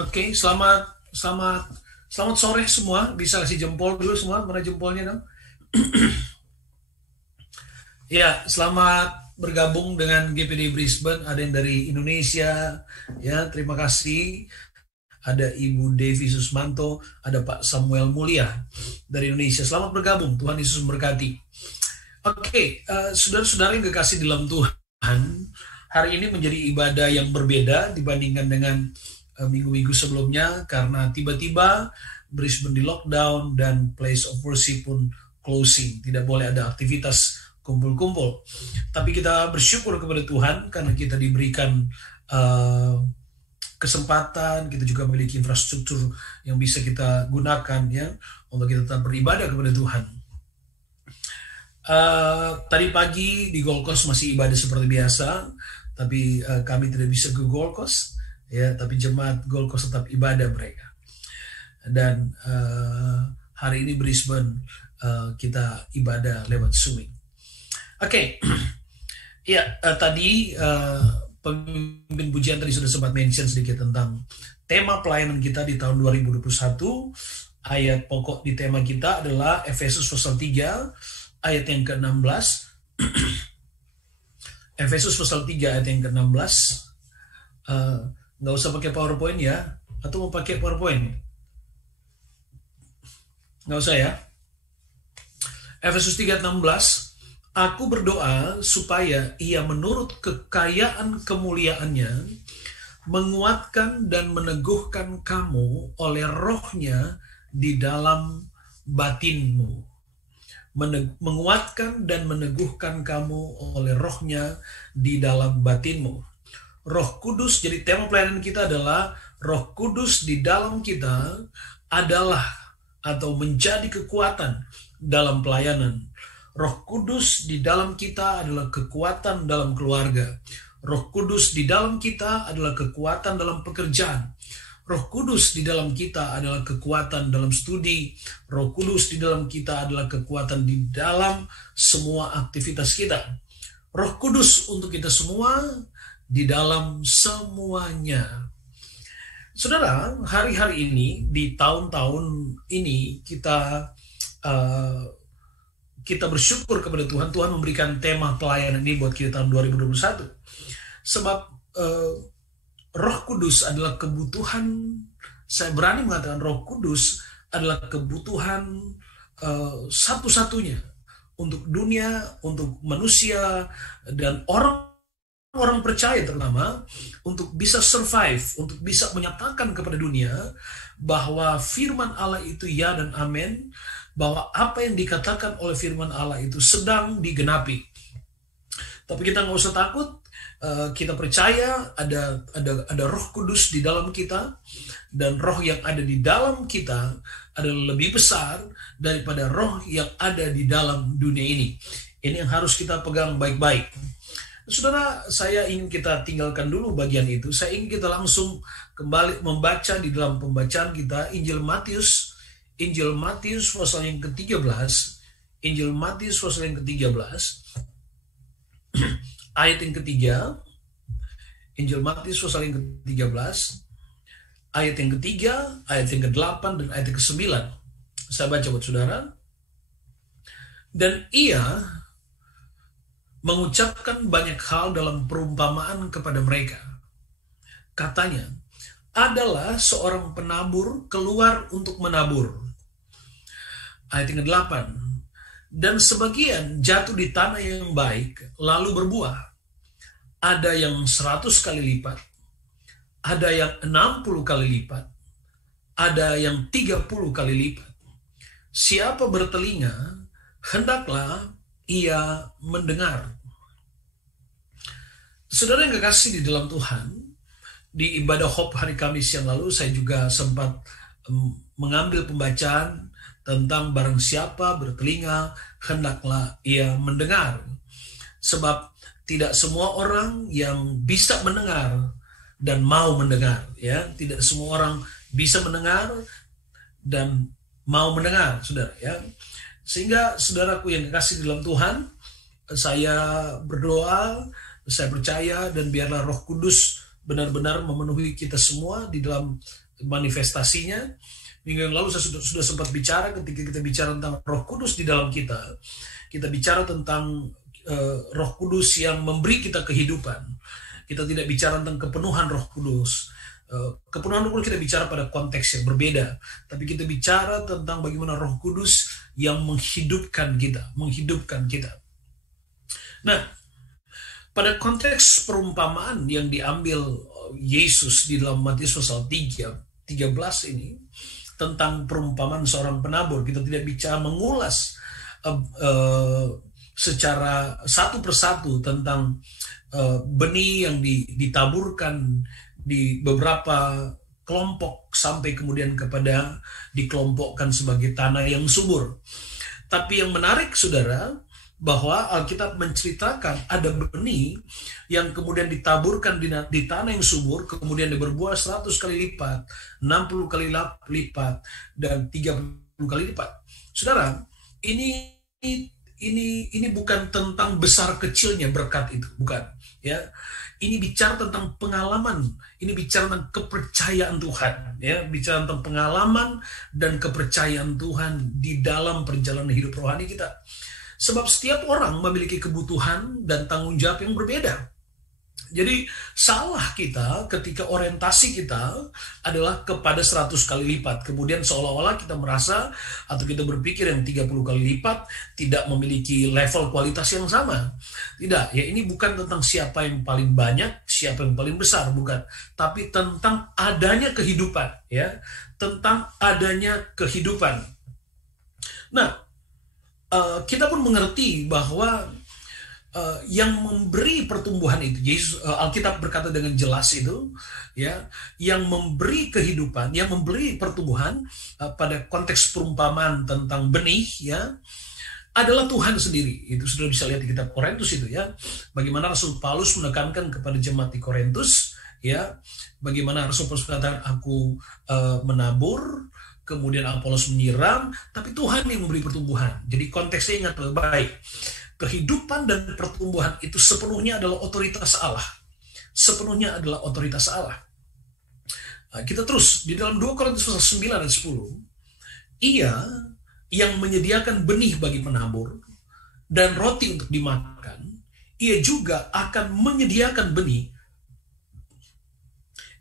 Oke, selamat sore semua. Bisa kasih jempol dulu semua. Mana jempolnya dong? Ya, selamat bergabung dengan GPD Brisbane. Ada yang dari Indonesia. Ya, terima kasih. Ada Ibu Devi Susmanto, ada Pak Samuel Mulia dari Indonesia. Selamat bergabung. Tuhan Yesus memberkati. Oke, saudara-saudara yang kekasih dalam Tuhan, hari ini menjadi ibadah yang berbeda dibandingkan dengan minggu-minggu sebelumnya karena tiba-tiba Brisbane di lockdown dan place of worship pun closing. Tidak boleh ada aktivitas kumpul-kumpul. Tapi kita bersyukur kepada Tuhan karena kita diberikan kesempatan, kita juga memiliki infrastruktur yang bisa kita gunakan ya untuk kita tetap beribadah kepada Tuhan. Tadi pagi di Gold Coast masih ibadah seperti biasa, tapi kami tidak bisa ke Gold Coast, ya. Tapi jemaat Gold Coast tetap ibadah mereka. Dan hari ini Brisbane kita ibadah lewat Zoom. Oke, ya tadi pemimpin pujian tadi sudah sempat mention sedikit tentang tema pelayanan kita di tahun 2021. Ayat pokok di tema kita adalah Efesus pasal 3 ayat yang ke-16. Efesus pasal 3 ayat yang ke-16. Nggak usah pakai PowerPoint ya. Atau mau pakai PowerPoint? Nggak usah ya. Efesus 3:16. Aku berdoa supaya ia menurut kekayaan kemuliaannya menguatkan dan meneguhkan kamu oleh rohnya di dalam batinmu. Menguatkan dan meneguhkan kamu oleh rohnya di dalam batinmu. Roh Kudus, jadi tema pelayanan kita adalah Roh Kudus di dalam kita adalah atau menjadi kekuatan dalam pelayanan. Roh Kudus di dalam kita adalah kekuatan dalam keluarga. Roh Kudus di dalam kita adalah kekuatan dalam pekerjaan. Roh Kudus di dalam kita adalah kekuatan dalam studi. Roh Kudus di dalam kita adalah kekuatan di dalam semua aktivitas kita. Roh Kudus untuk kita semua di dalam semuanya. Saudara, hari-hari ini di tahun-tahun ini kita bersyukur kepada Tuhan. Tuhan memberikan tema pelayanan ini buat kita tahun 2021. Sebab Roh Kudus adalah kebutuhan, saya berani mengatakan Roh Kudus adalah kebutuhan satu-satunya untuk dunia, untuk manusia, dan orang percaya terutama untuk bisa survive, untuk bisa menyatakan kepada dunia bahwa firman Allah itu ya dan amin, bahwa apa yang dikatakan oleh firman Allah itu sedang digenapi. Tapi kita nggak usah takut, kita percaya ada Roh Kudus di dalam kita, dan roh yang ada di dalam kita adalah lebih besar daripada roh yang ada di dalam dunia ini. Ini yang harus kita pegang baik-baik. Saudara, saya ingin kita tinggalkan dulu bagian itu. Saya ingin kita langsung kembali membaca di dalam pembacaan kita Injil Matius pasal yang ke-13, Injil Matius pasal yang ke-13, ayat yang ketiga, Injil Matius pasal yang ke-13, ayat yang ketiga, ayat yang ke-8, dan ayat yang ke-9. Saya baca buat saudara. Dan ia mengucapkan banyak hal dalam perumpamaan kepada mereka. Katanya, adalah seorang penabur keluar untuk menabur. Ayat yang ke-8. Dan sebagian jatuh di tanah yang baik, lalu berbuah. Ada yang 100 kali lipat, ada yang 60 kali lipat, ada yang 30 kali lipat. Siapa bertelinga, hendaklah ia mendengar. Saudara yang kekasih di dalam Tuhan, di ibadah Hope hari Kamis yang lalu, saya juga sempat mengambil pembacaan tentang barang siapa bertelinga, hendaklah ia mendengar. Sebab tidak semua orang yang bisa mendengar dan mau mendengar, ya. Tidak semua orang bisa mendengar dan mau mendengar, saudara, ya. Sehingga saudaraku yang kekasih dalam Tuhan, saya berdoa, saya percaya, dan biarlah Roh Kudus benar-benar memenuhi kita semua di dalam manifestasinya. Minggu yang lalu saya sudah sempat bicara ketika kita bicara tentang Roh Kudus di dalam kita. Kita bicara tentang Roh Kudus yang memberi kita kehidupan. Kita tidak bicara tentang kepenuhan Roh Kudus. Kepenuhan Roh Kudus kita bicara pada konteks yang berbeda. Tapi kita bicara tentang bagaimana Roh Kudus yang menghidupkan kita. Nah, pada konteks perumpamaan yang diambil Yesus di dalam Matius pasal 13 ini, tentang perumpamaan seorang penabur, kita tidak bicara mengulas secara satu persatu tentang benih yang ditaburkan di beberapa kelompok sampai kemudian kepada dikelompokkan sebagai tanah yang subur. Tapi yang menarik, saudara, bahwa Alkitab menceritakan ada benih yang kemudian ditaburkan di tanah yang subur, kemudian dia berbuah 100 kali lipat, 60 kali lipat, dan 30 kali lipat. Saudara, ini bukan tentang besar kecilnya berkat itu, bukan. Ya, ini bicara tentang pengalaman, ini bicara tentang kepercayaan Tuhan, ya, bicara tentang pengalaman dan kepercayaan Tuhan di dalam perjalanan hidup rohani kita. Sebab setiap orang memiliki kebutuhan dan tanggung jawab yang berbeda. Jadi salah kita ketika orientasi kita adalah kepada 100 kali lipat. Kemudian seolah-olah kita merasa atau kita berpikir yang 30 kali lipat tidak memiliki level kualitas yang sama. Tidak, ya ini bukan tentang siapa yang paling banyak, siapa yang paling besar, bukan. Tapi tentang adanya kehidupan, ya. Tentang adanya kehidupan. Nah, kita pun mengerti bahwa yang memberi pertumbuhan itu, Yesus, Alkitab berkata dengan jelas itu, ya, yang memberi kehidupan, yang memberi pertumbuhan pada konteks perumpamaan tentang benih, ya, adalah Tuhan sendiri. Itu sudah bisa lihat di kitab Korintus itu, ya, bagaimana Rasul Paulus menekankan kepada jemaat di Korintus, ya, bagaimana Rasul Paulus mengatakan aku menabur, kemudian Apolos menyiram, tapi Tuhan yang memberi pertumbuhan. Jadi konteksnya ingat baik. Kehidupan dan pertumbuhan itu sepenuhnya adalah otoritas Allah. Sepenuhnya adalah otoritas Allah. Nah, kita terus di dalam 2 Korintus pasal 9 dan 10. Ia yang menyediakan benih bagi penabur dan roti untuk dimakan, ia juga akan menyediakan benih.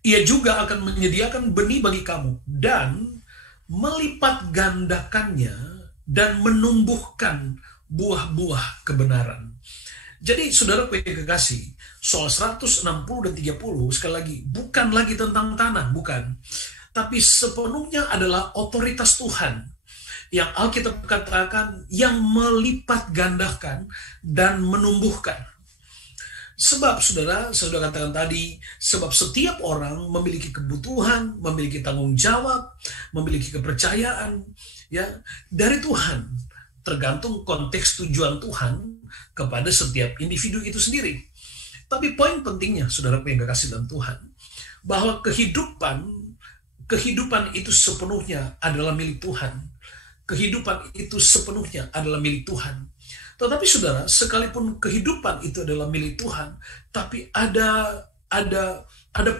Ia juga akan menyediakan benih bagi kamu dan melipat gandakannya dan menumbuhkan buah-buah kebenaran. Jadi saudara yang kekasih, soal 160 dan 30 sekali lagi bukan lagi tentang tanah, bukan. Tapi sepenuhnya adalah otoritas Tuhan yang Alkitab katakan yang melipat gandakan dan menumbuhkan. Sebab saudara, saya sudah katakan tadi, sebab setiap orang memiliki kebutuhan, memiliki tanggung jawab, memiliki kepercayaan, ya, dari Tuhan. Tergantung konteks tujuan Tuhan kepada setiap individu itu sendiri. Tapi poin pentingnya, saudara yang kekasih dalam Tuhan, bahwa kehidupan itu sepenuhnya adalah milik Tuhan. Kehidupan itu sepenuhnya adalah milik Tuhan. Tetapi saudara, sekalipun kehidupan itu adalah milik Tuhan, tapi ada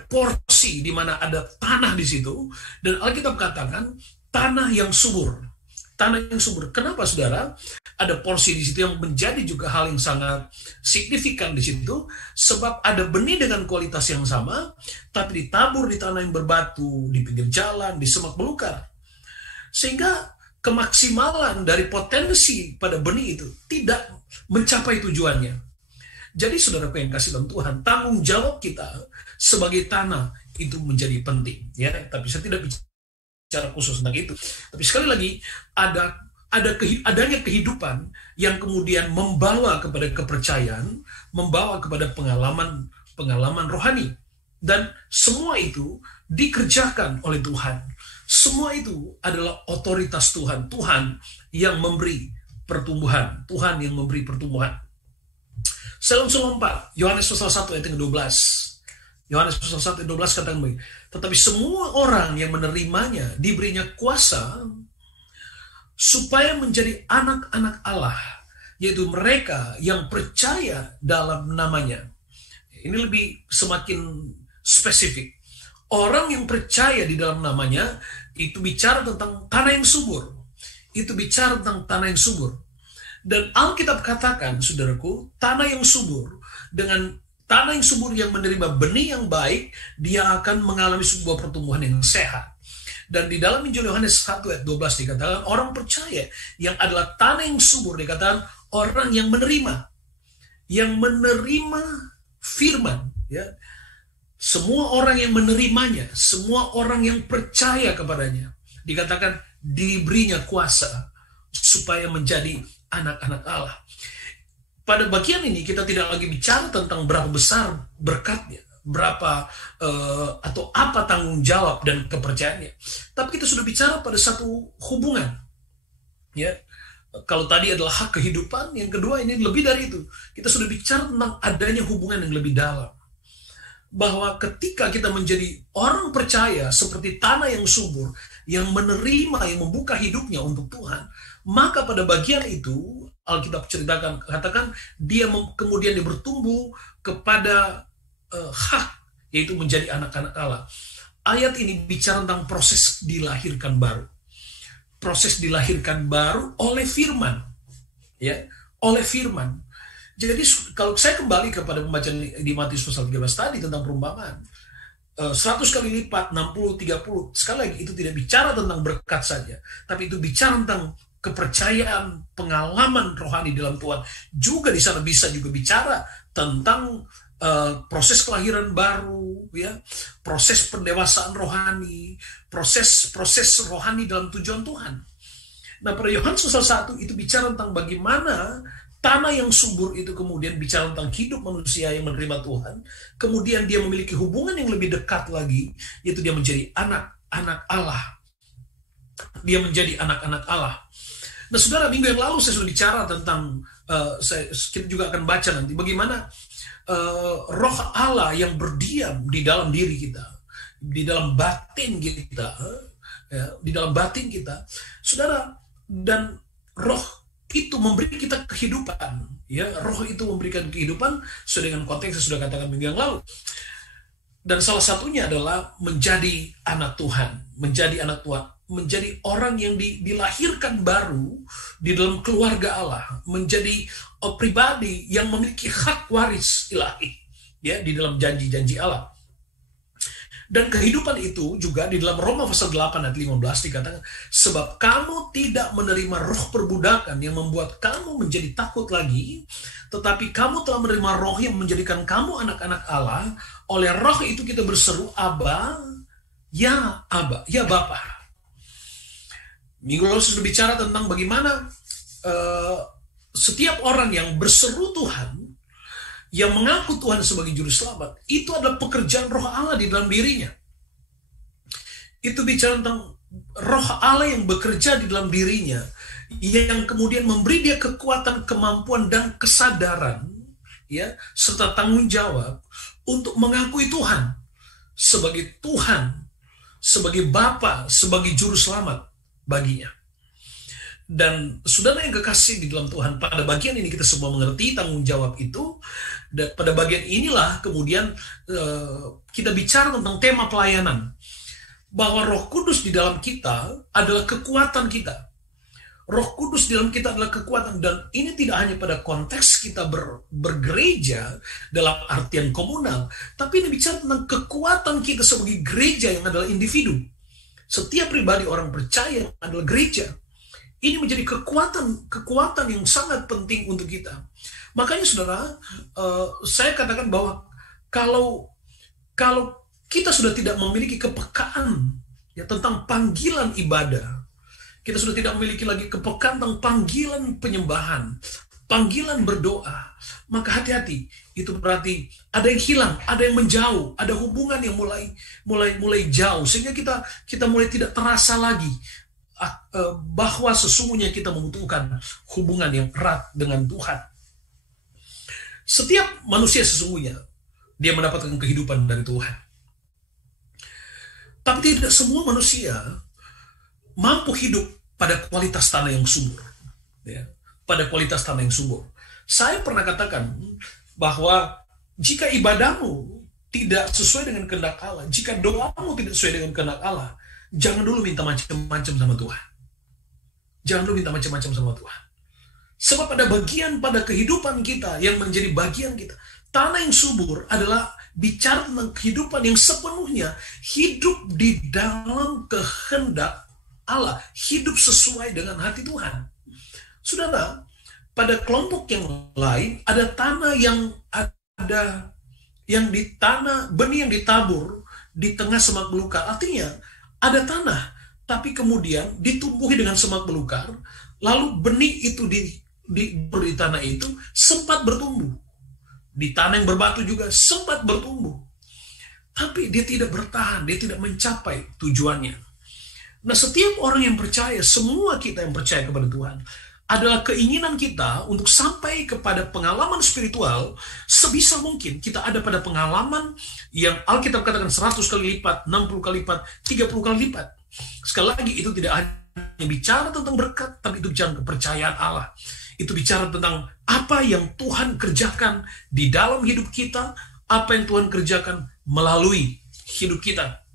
porsi di mana ada tanah di situ, dan Alkitab katakan tanah yang subur. Tanah yang subur. Kenapa saudara? Ada porsi di situ yang menjadi juga hal yang sangat signifikan di situ, sebab ada benih dengan kualitas yang sama, tapi ditabur di tanah yang berbatu, di pinggir jalan, di semak belukar. Sehingga kemaksimalan dari potensi pada benih itu tidak mencapai tujuannya. Jadi saudaraku yang kasih dalam Tuhan, tanggung jawab kita sebagai tanah itu menjadi penting, ya. Tapi saya tidak bicara khusus tentang itu. Tapi sekali lagi adanya kehidupan yang kemudian membawa kepada kepercayaan, membawa kepada pengalaman rohani, dan semua itu dikerjakan oleh Tuhan. Semua itu adalah otoritas Tuhan. Tuhan yang memberi pertumbuhan. Tuhan yang memberi pertumbuhan. Selon 4, Yohanes pasal 1 ayat 12. Yohanes pasal 1 ayat 12 katakan begini, tetapi semua orang yang menerimanya diberinya kuasa supaya menjadi anak-anak Allah, yaitu mereka yang percaya dalam namanya. Ini lebih semakin spesifik. Orang yang percaya di dalam namanya itu bicara tentang tanah yang subur. Itu bicara tentang tanah yang subur. Dan Alkitab katakan, saudaraku, tanah yang subur dengan tanah yang subur yang menerima benih yang baik, dia akan mengalami sebuah pertumbuhan yang sehat. Dan di dalam Injil Yohanes 1 ayat 12 dikatakan orang percaya yang adalah tanah yang subur, dikatakan orang yang menerima firman, ya. Semua orang yang menerimanya, semua orang yang percaya kepadanya, dikatakan diberinya kuasa supaya menjadi anak-anak Allah. Pada bagian ini kita tidak lagi bicara tentang berapa besar berkatnya, berapa atau apa tanggung jawab dan kepercayaannya, tapi kita sudah bicara pada satu hubungan, ya. Kalau tadi adalah hak kehidupan, yang kedua ini lebih dari itu. Kita sudah bicara tentang adanya hubungan yang lebih dalam. Bahwa ketika kita menjadi orang percaya seperti tanah yang subur, yang menerima, yang membuka hidupnya untuk Tuhan, maka pada bagian itu Alkitab ceritakan, katakan dia kemudian dia bertumbuh kepada hak, yaitu menjadi anak-anak Allah. Ayat ini bicara tentang proses dilahirkan baru. Proses dilahirkan baru oleh firman, ya, oleh firman. Jadi kalau saya kembali kepada pembacaan di Matius pasal 13 tadi tentang perumpamaan, 100 kali lipat, 60, 30, sekali lagi itu tidak bicara tentang berkat saja, tapi itu bicara tentang kepercayaan, pengalaman rohani dalam Tuhan. Juga di sana bisa juga bicara tentang proses kelahiran baru, ya, proses pendewasaan rohani, proses rohani dalam tujuan Tuhan. Nah, pada Yohanes pasal 1 itu bicara tentang bagaimana tanah yang subur itu kemudian bicara tentang hidup manusia yang menerima Tuhan. Kemudian dia memiliki hubungan yang lebih dekat lagi, yaitu dia menjadi anak-anak Allah. Dia menjadi anak-anak Allah. Nah, saudara, minggu yang lalu saya sudah bicara tentang, kita juga akan baca nanti bagaimana roh Allah yang berdiam di dalam diri kita, di dalam batin kita, ya, di dalam batin kita, saudara, dan roh itu memberi kita kehidupan, ya, roh itu memberikan kehidupan sesuai dengan konteks yang sudah katakan minggu yang lalu. Dan salah satunya adalah menjadi anak Tuhan, menjadi anak Tuhan, menjadi orang yang dilahirkan baru di dalam keluarga Allah, menjadi pribadi yang memiliki hak waris ilahi, ya, di dalam janji-janji Allah. Dan kehidupan itu juga di dalam Roma pasal 8 ayat 15 dikatakan, sebab kamu tidak menerima roh perbudakan yang membuat kamu menjadi takut lagi, tetapi kamu telah menerima roh yang menjadikan kamu anak-anak Allah. Oleh roh itu kita berseru, Abba, ya Bapa. Minggu lalu sudah bicara tentang bagaimana setiap orang yang berseru Tuhan, yang mengaku Tuhan sebagai juru selamat, itu adalah pekerjaan roh Allah di dalam dirinya. Itu bicara tentang roh Allah yang bekerja di dalam dirinya, yang kemudian memberi dia kekuatan, kemampuan, dan kesadaran, ya, serta tanggung jawab untuk mengakui Tuhan sebagai Tuhan, sebagai Bapa, sebagai juru selamat baginya. Dan saudara yang kekasih di dalam Tuhan, pada bagian ini kita semua mengerti tanggung jawab itu. Dan pada bagian inilah kemudian kita bicara tentang tema pelayanan. Bahwa Roh Kudus di dalam kita adalah kekuatan kita. Roh Kudus di dalam kita adalah kekuatan. Dan ini tidak hanya pada konteks kita bergereja dalam artian komunal, tapi ini bicara tentang kekuatan kita sebagai gereja yang adalah individu. Setiap pribadi orang percaya adalah gereja. Ini menjadi kekuatan yang sangat penting untuk kita. Makanya saudara, saya katakan bahwa kalau kita sudah tidak memiliki kepekaan, ya, tentang panggilan ibadah, kita sudah tidak memiliki lagi kepekaan tentang panggilan penyembahan, panggilan berdoa, maka hati-hati. Itu berarti ada yang hilang, ada yang menjauh, ada hubungan yang mulai jauh, sehingga kita mulai tidak terasa lagi bahwa sesungguhnya kita membutuhkan hubungan yang erat dengan Tuhan. Setiap manusia sesungguhnya dia mendapatkan kehidupan dari Tuhan. Tapi tidak semua manusia mampu hidup pada kualitas tanah yang subur, ya, pada kualitas tanah yang subur. Saya pernah katakan bahwa jika ibadahmu tidak sesuai dengan kehendak Allah, jika doamu tidak sesuai dengan kehendak Allah, jangan dulu minta macam-macam sama Tuhan. Jangan dulu minta macam-macam sama Tuhan. Sebab ada bagian pada kehidupan kita yang menjadi bagian kita. Tanah yang subur adalah bicara tentang kehidupan yang sepenuhnya hidup di dalam kehendak Allah, hidup sesuai dengan hati Tuhan. Saudara, pada kelompok yang lain ada tanah yang benih yang ditabur di tengah semak belukar. Artinya ada tanah, tapi kemudian ditumbuhi dengan semak belukar, lalu benih itu di tanah itu sempat bertumbuh. Di tanah yang berbatu juga sempat bertumbuh. Tapi dia tidak bertahan, dia tidak mencapai tujuannya. Nah, setiap orang yang percaya, semua kita yang percaya kepada Tuhan, adalah keinginan kita untuk sampai kepada pengalaman spiritual sebisa mungkin. Kita ada pada pengalaman yang Alkitab katakan 100 kali lipat, 60 kali lipat, 30 kali lipat. Sekali lagi, itu tidak hanya bicara tentang berkat, tapi itu bicara kepercayaan Allah. Itu bicara tentang apa yang Tuhan kerjakan di dalam hidup kita, apa yang Tuhan kerjakan melalui hidup kita.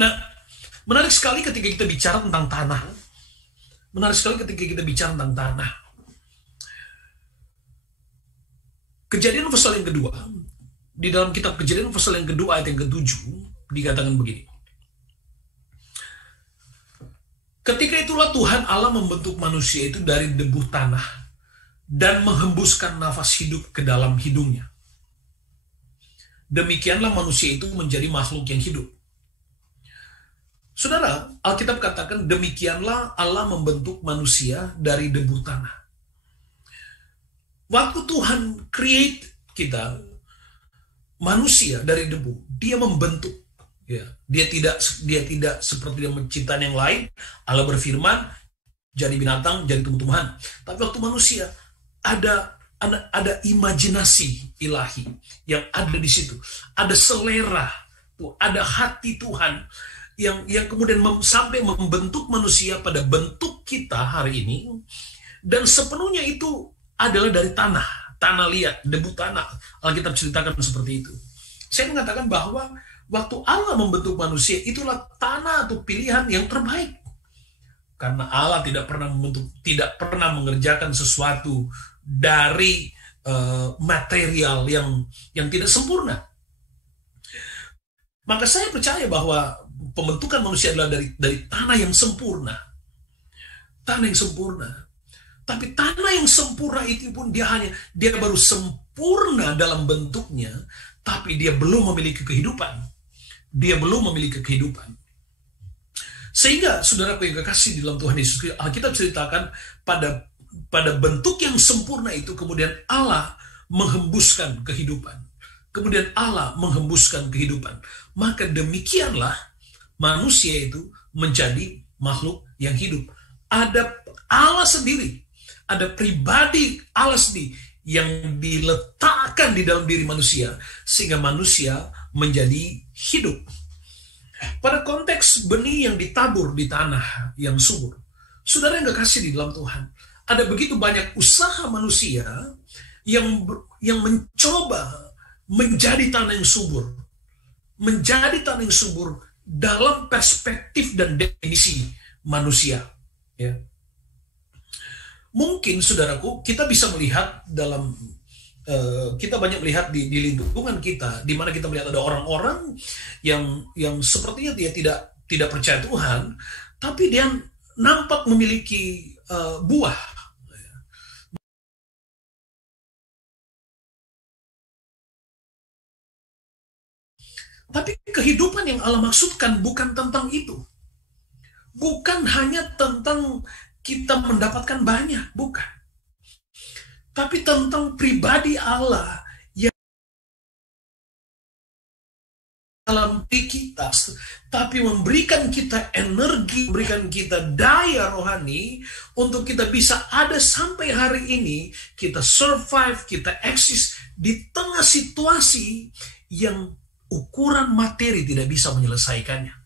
Nah, menarik sekali ketika kita bicara tentang tanah. Menarik sekali ketika kita bicara tentang tanah. Kejadian pasal yang kedua, di dalam kitab Kejadian pasal yang kedua ayat yang ke-7, dikatakan begini. Ketika itulah Tuhan Allah membentuk manusia itu dari debu tanah dan menghembuskan nafas hidup ke dalam hidungnya. Demikianlah manusia itu menjadi makhluk yang hidup. Saudara, Alkitab katakan demikianlah Allah membentuk manusia dari debu tanah. Waktu Tuhan create kita, manusia dari debu, dia membentuk. Ya, dia tidak seperti dia menciptakan yang lain. Allah berfirman, jadi binatang, jadi tumbuh-tumbuhan. Tapi waktu manusia ada imajinasi ilahi yang ada di situ. Ada selera, ada hati Tuhan yang kemudian sampai membentuk manusia pada bentuk kita hari ini. Dan sepenuhnya itu adalah dari tanah liat, debu tanah. Alkitab ceritakan seperti itu. Saya mengatakan bahwa waktu Allah membentuk manusia, itulah tanah atau pilihan yang terbaik. Karena Allah tidak pernah mengerjakan sesuatu dari material yang tidak sempurna. Maka saya percaya bahwa pembentukan manusia adalah dari tanah yang sempurna. Tanah yang sempurna. Tapi tanah yang sempurna itu pun dia baru sempurna dalam bentuknya, tapi dia belum memiliki kehidupan. Dia belum memiliki kehidupan. Sehingga saudaraku yang kekasih di dalam Tuhan Yesus Kristus, Alkitab ceritakan pada bentuk yang sempurna itu kemudian Allah menghembuskan kehidupan. Kemudian Allah menghembuskan kehidupan. Maka demikianlah manusia itu menjadi makhluk yang hidup. Ada Allah sendiri, ada pribadi Allah sendiri yang diletakkan di dalam diri manusia sehingga manusia menjadi hidup. Pada konteks benih yang ditabur di tanah yang subur, saudara yang kekasih di dalam Tuhan, ada begitu banyak usaha manusia yang mencoba menjadi tanah yang subur, menjadi tanah yang subur dalam perspektif dan definisi manusia. Ya. Mungkin saudaraku, kita bisa melihat kita banyak melihat di lingkungan kita, di mana kita melihat ada orang-orang yang sepertinya dia tidak percaya Tuhan, tapi dia nampak memiliki buah. Tapi kehidupan yang Allah maksudkan bukan tentang itu. Bukan hanya tentang kita mendapatkan banyak, bukan. Tapi tentang pribadi Allah yang dalam diri kita, tapi memberikan kita energi, memberikan kita daya rohani untuk kita bisa ada sampai hari ini, kita survive, kita eksis di tengah situasi yang ukuran materi tidak bisa menyelesaikannya.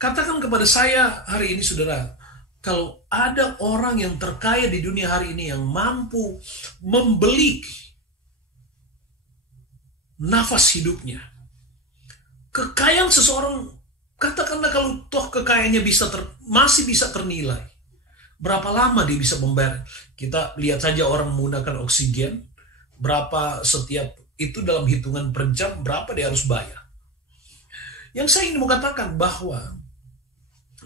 Katakan kepada saya hari ini, saudara, kalau ada orang yang terkaya di dunia hari ini yang mampu membeli nafas hidupnya. Kekayaan seseorang, katakanlah kalau toh kekayaannya masih bisa ternilai, berapa lama dia bisa membayar? Kita lihat saja orang menggunakan oksigen, berapa setiap itu dalam hitungan per jam, berapa dia harus bayar. Yang saya ingin mengatakan bahwa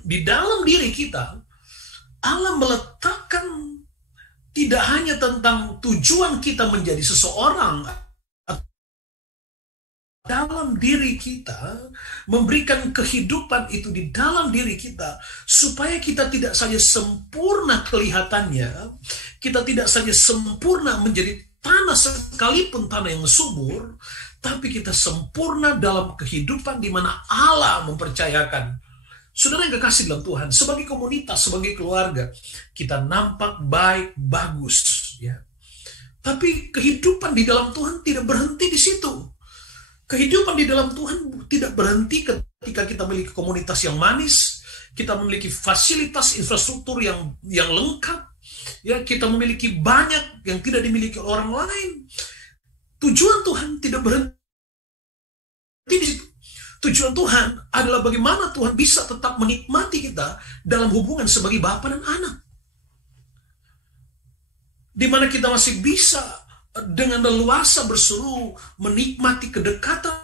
di dalam diri kita, Allah meletakkan tidak hanya tentang tujuan kita menjadi seseorang, dalam diri kita, memberikan kehidupan itu di dalam diri kita, supaya kita tidak saja sempurna kelihatannya, kita tidak saja sempurna menjadi tanah sekalipun tanah yang subur, tapi kita sempurna dalam kehidupan di mana Allah mempercayakan. Saudara yang kekasih dalam Tuhan, sebagai komunitas, sebagai keluarga, kita nampak baik, bagus, ya. Tapi kehidupan di dalam Tuhan tidak berhenti di situ. Kehidupan di dalam Tuhan tidak berhenti ketika kita memiliki komunitas yang manis, kita memiliki fasilitas infrastruktur yang lengkap, ya, kita memiliki banyak yang tidak dimiliki oleh orang lain. Tujuan Tuhan tidak berhenti di situ. Tujuan Tuhan adalah bagaimana Tuhan bisa tetap menikmati kita dalam hubungan sebagai bapa dan anak, di mana kita masih bisa dengan leluasa berseru menikmati kedekatan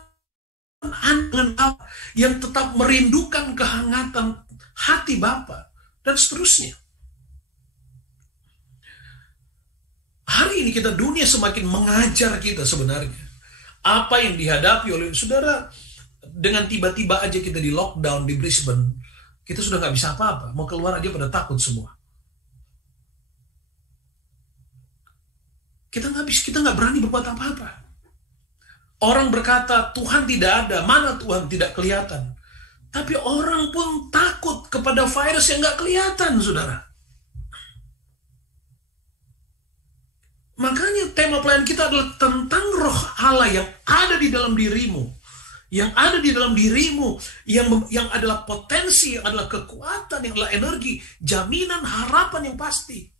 dengan Allah yang tetap merindukan kehangatan hati Bapa dan seterusnya. Hari ini dunia semakin mengajar kita sebenarnya. Apa yang dihadapi oleh saudara, dengan tiba-tiba aja kita di lockdown di Brisbane, kita sudah nggak bisa apa-apa. Mau keluar aja pada takut semua. Kita nggak berani berbuat apa-apa. Orang berkata Tuhan tidak ada, mana Tuhan tidak kelihatan. Tapi orang pun takut kepada virus yang nggak kelihatan, saudara. Makanya tema pelayanan kita adalah tentang roh Allah yang ada di dalam dirimu. Yang ada di dalam dirimu, yang adalah potensi, yang adalah kekuatan, yang adalah energi, jaminan harapan yang pasti.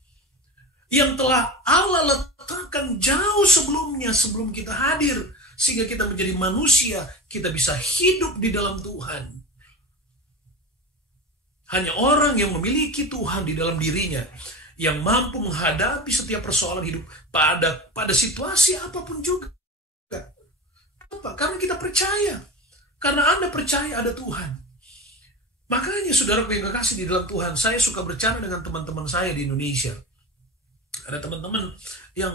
Yang telah Allah letakkan jauh sebelumnya, sebelum kita hadir, sehingga kita menjadi manusia, kita bisa hidup di dalam Tuhan. Hanya orang yang memiliki Tuhan di dalam dirinya, yang mampu menghadapi setiap persoalan hidup pada situasi apapun juga. Apa? Karena kita percaya. Karena Anda percaya ada Tuhan. Makanya saudaraku yang kekasih di dalam Tuhan, saya suka bercanda dengan teman-teman saya di Indonesia. Ada teman-teman yang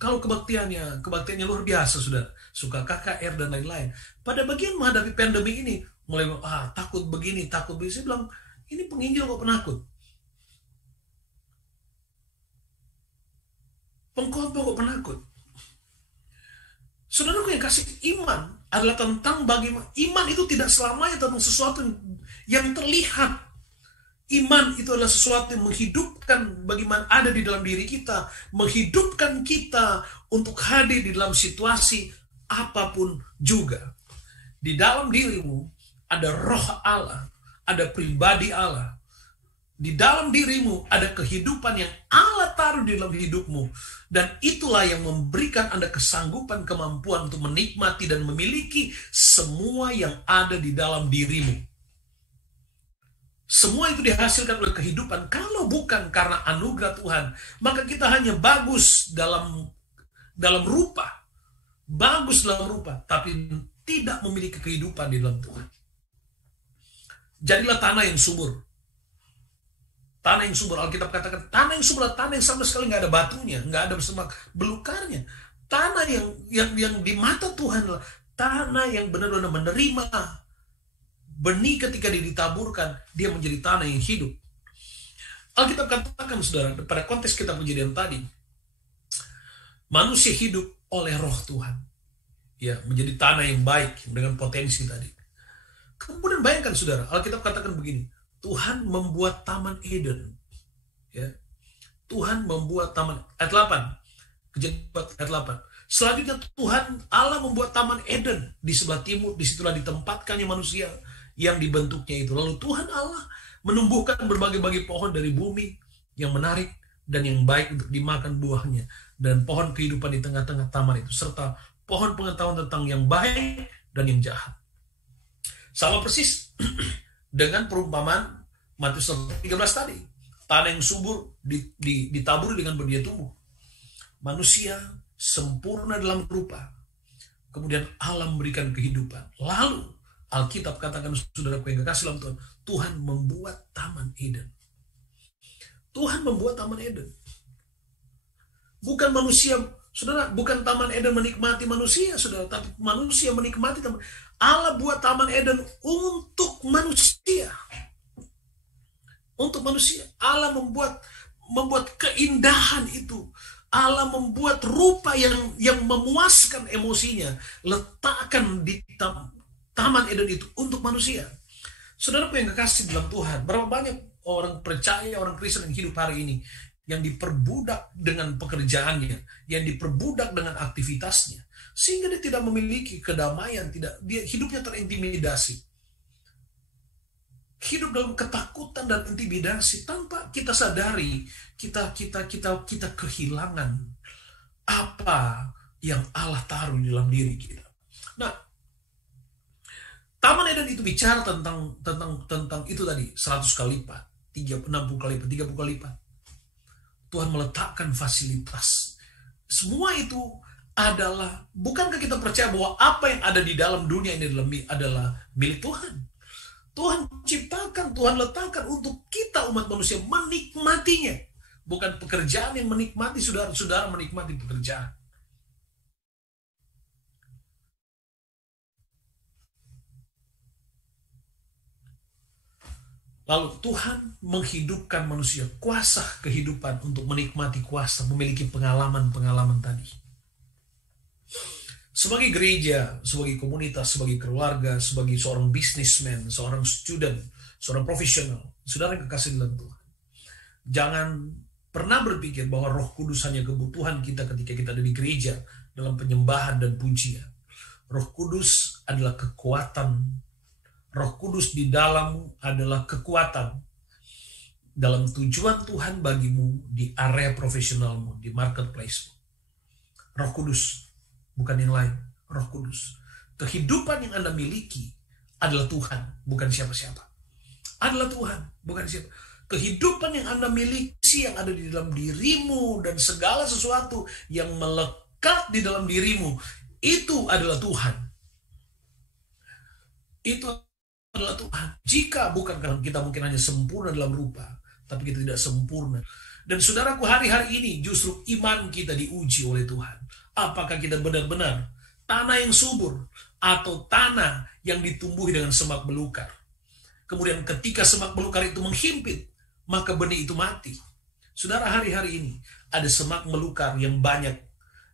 kalau kebaktiannya luar biasa, saudara. Suka KKR dan lain-lain. Pada bagian menghadapi pandemi ini, mulai takut begini, takut begini. Saya bilang, ini penginjil kok penakut? Pengkhotbah kok penakut? Saudaraku yang kasih, iman adalah tentang bagaimana. Iman itu tidak selamanya tentang sesuatu yang terlihat. Iman itu adalah sesuatu yang menghidupkan bagaimana ada di dalam diri kita, menghidupkan kita untuk hadir di dalam situasi apapun juga. Di dalam dirimu ada roh Allah, ada pribadi Allah. Di dalam dirimu ada kehidupan yang Allah taruh di dalam hidupmu. Dan itulah yang memberikan Anda kesanggupan, kemampuan untuk menikmati dan memiliki semua yang ada di dalam dirimu. Semua itu dihasilkan oleh kehidupan. Kalau bukan karena anugerah Tuhan, maka kita hanya bagus dalam rupa. Bagus dalam rupa, tapi tidak memiliki kehidupan di dalam Tuhan. Jadilah tanah yang subur. Tanah yang subur, Alkitab katakan tanah yang subur, tanah yang sama sekali nggak ada batunya, nggak ada bersama belukarnya. Tanah yang di mata Tuhan adalah tanah yang benar-benar menerima benih ketika dia ditaburkan, dia menjadi tanah yang hidup. Alkitab katakan, saudara, pada konteks kita kejadian tadi, manusia hidup oleh roh Tuhan, ya, menjadi tanah yang baik dengan potensi tadi. Kemudian bayangkan, saudara, Alkitab katakan begini, Tuhan membuat taman Eden, ya. Tuhan membuat taman, ayat 8, kejadian ayat 8. Selanjutnya Tuhan Allah membuat taman Eden di sebelah timur, disitulah ditempatkannya manusia yang dibentuknya itu. Lalu Tuhan Allah menumbuhkan berbagai-bagai pohon dari bumi yang menarik dan yang baik untuk dimakan buahnya, dan pohon kehidupan di tengah-tengah taman itu, serta pohon pengetahuan tentang yang baik dan yang jahat. Sama persis dengan perumpamaan Matius 13 tadi. Tanah yang subur ditaburi dengan berdia tumbuh. Manusia sempurna dalam rupa. Kemudian Allah memberikan kehidupan. Lalu Alkitab katakan, saudaraku yang kekasih dalam Tuhan, Tuhan membuat Taman Eden. Tuhan membuat Taman Eden. Bukan manusia, saudara, bukan Taman Eden menikmati manusia, saudara, tapi manusia menikmati Taman. Allah buat Taman Eden untuk manusia. Untuk manusia. Allah membuat keindahan itu. Allah membuat rupa yang memuaskan emosinya. Letakkan di Taman Eden itu untuk manusia. Saudaraku yang kekasih dalam Tuhan, berapa banyak orang percaya, orang Kristen yang hidup hari ini yang diperbudak dengan pekerjaannya, yang diperbudak dengan aktivitasnya, sehingga dia tidak memiliki kedamaian, dia hidupnya terintimidasi. Hidup dalam ketakutan dan intimidasi tanpa kita sadari kita kehilangan apa yang Allah taruh di dalam diri kita. Nah, Taman Eden itu bicara tentang itu tadi, 100 kali lipat, 60 kali lipat, 30 kali lipat. Tuhan meletakkan fasilitas. Semua itu adalah, bukankah kita percaya bahwa apa yang ada di dalam dunia ini adalah milik Tuhan? Tuhan ciptakan, Tuhan letakkan untuk kita umat manusia menikmatinya. Bukan pekerjaan yang menikmati, saudara-saudara menikmati pekerjaan. Lalu Tuhan menghidupkan manusia, kuasa kehidupan untuk menikmati kuasa, memiliki pengalaman-pengalaman tadi. Sebagai gereja, sebagai komunitas, sebagai keluarga, sebagai seorang businessman, seorang student, seorang profesional, saudara yang kekasih dalam Tuhan, jangan pernah berpikir bahwa Roh Kudus hanya kebutuhan kita ketika kita ada di gereja dalam penyembahan dan pujian. Roh Kudus adalah kekuatan. Roh Kudus di dalammu adalah kekuatan dalam tujuan Tuhan bagimu di area profesionalmu, di marketplace. Roh Kudus, bukan yang lain. Roh Kudus. Kehidupan yang Anda miliki adalah Tuhan, bukan siapa-siapa. Adalah Tuhan, bukan siapa. Kehidupan yang Anda miliki, yang ada di dalam dirimu, dan segala sesuatu yang melekat di dalam dirimu, itu adalah Tuhan. Itu adalah Tuhan. Jika bukan karena kita mungkin hanya sempurna dalam rupa, tapi kita tidak sempurna. Dan saudaraku, hari-hari ini justru iman kita diuji oleh Tuhan. Apakah kita benar-benar tanah yang subur atau tanah yang ditumbuhi dengan semak belukar? Kemudian ketika semak belukar itu menghimpit, maka benih itu mati. Saudara, hari-hari ini ada semak belukar yang banyak,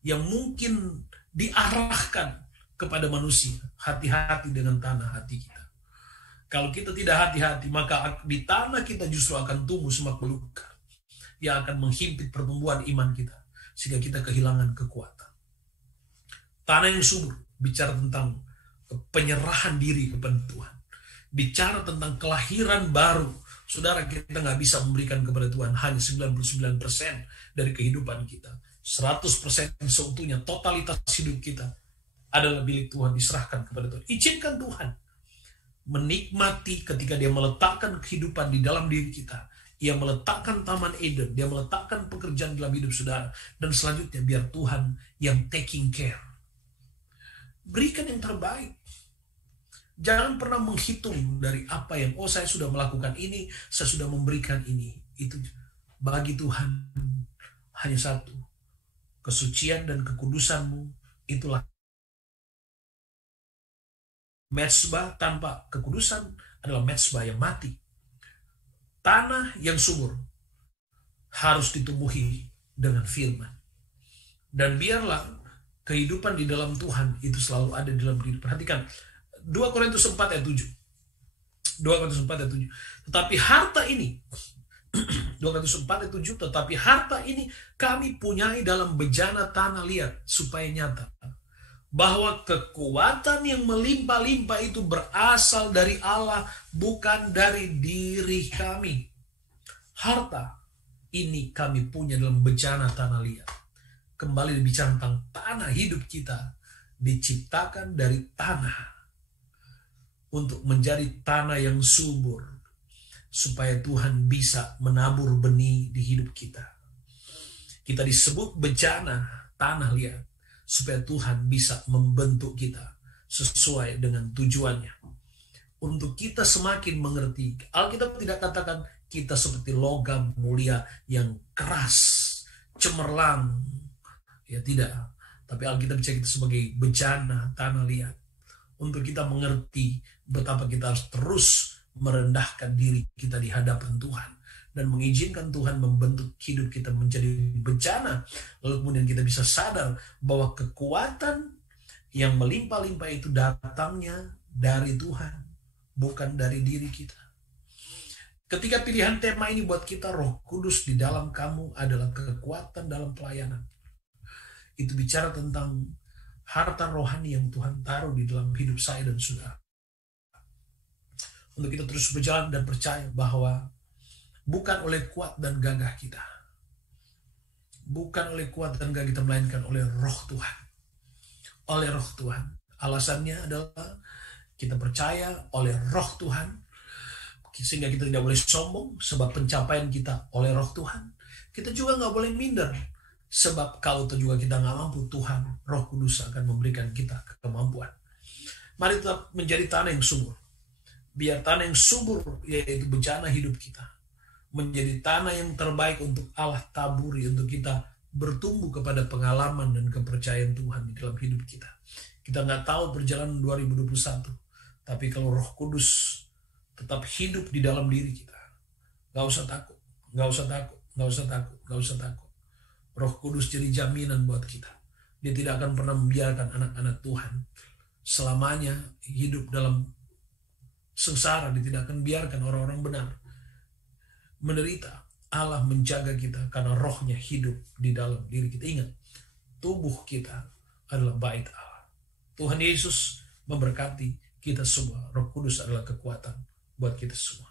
yang mungkin diarahkan kepada manusia. Hati-hati dengan tanah hati kita. Kalau kita tidak hati-hati, maka di tanah kita justru akan tumbuh semak belukar yang akan menghimpit pertumbuhan iman kita, sehingga kita kehilangan kekuatan. Tanah yang subur bicara tentang penyerahan diri kepada Tuhan. Bicara tentang kelahiran baru. Saudara, kita nggak bisa memberikan kepada Tuhan hanya 99% dari kehidupan kita. 100% seutuhnya, totalitas hidup kita adalah milik Tuhan, diserahkan kepada Tuhan. Izinkan Tuhan menikmati ketika Dia meletakkan kehidupan di dalam diri kita. Ia meletakkan Taman Eden, Dia meletakkan pekerjaan dalam hidup saudara. Dan selanjutnya biar Tuhan yang taking care. Berikan yang terbaik. Jangan pernah menghitung dari apa yang, saya sudah melakukan ini, saya sudah memberikan ini. Itu bagi Tuhan hanya satu. Kesucian dan kekudusanmu, itulah. Mezbah tanpa kekudusan adalah mezbah yang mati. Tanah yang subur harus ditumbuhi dengan firman. Dan biarlah kehidupan di dalam Tuhan itu selalu ada di dalam diri. Perhatikan 2 Korintus 4 ayat 7. 2 Korintus 4 ayat 7. Tetapi harta ini 2 Korintus 4 ayat 7, tetapi harta ini kami punyai dalam bejana tanah liat supaya nyata bahwa kekuatan yang melimpah-limpah itu berasal dari Allah, bukan dari diri kami. Harta ini kami punya dalam bejana tanah liat. Kembali berbicara tentang tanah hidup kita diciptakan dari tanah untuk menjadi tanah yang subur, supaya Tuhan bisa menabur benih di hidup kita. Kita disebut bejana tanah liat, supaya Tuhan bisa membentuk kita sesuai dengan tujuannya. Untuk kita semakin mengerti, Alkitab tidak katakan kita seperti logam mulia yang keras, cemerlang. Ya tidak. Tapi Alkitab bicara kita sebagai bejana tanah liat. Untuk kita mengerti betapa kita harus terus merendahkan diri kita di hadapan Tuhan. Dan mengizinkan Tuhan membentuk hidup kita menjadi bejana. Lalu kemudian kita bisa sadar bahwa kekuatan yang melimpah-limpah itu datangnya dari Tuhan, bukan dari diri kita. Ketika pilihan tema ini buat kita, Roh Kudus di dalam kamu adalah kekuatan dalam pelayanan. Itu bicara tentang harta rohani yang Tuhan taruh di dalam hidup saya dan saudara. Untuk kita terus berjalan dan percaya bahwa bukan oleh kuat dan gagah kita. Bukan oleh kuat dan gagah kita, melainkan oleh Roh Tuhan. Oleh Roh Tuhan. Alasannya adalah kita percaya oleh Roh Tuhan, sehingga kita tidak boleh sombong, sebab pencapaian kita oleh Roh Tuhan. Kita juga nggak boleh minder, sebab kalau itu juga kita nggak mampu, Tuhan, Roh Kudus akan memberikan kita kemampuan. Mari tetap menjadi tanah yang subur. Biar tanah yang subur, yaitu bejana hidup kita, menjadi tanah yang terbaik untuk Allah taburi, untuk kita bertumbuh kepada pengalaman dan kepercayaan Tuhan di dalam hidup kita. Kita nggak tahu perjalanan 2021, tapi kalau Roh Kudus tetap hidup di dalam diri kita, nggak usah takut, nggak usah takut, nggak usah takut, nggak usah takut. Roh Kudus jadi jaminan buat kita. Dia tidak akan pernah membiarkan anak-anak Tuhan selamanya hidup dalam sengsara. Dia tidak akan biarkan orang-orang benar menderita. Allah menjaga kita karena rohnya hidup di dalam diri kita. Ingat, tubuh kita adalah bait Allah. Tuhan Yesus memberkati kita semua. Roh Kudus adalah kekuatan buat kita semua.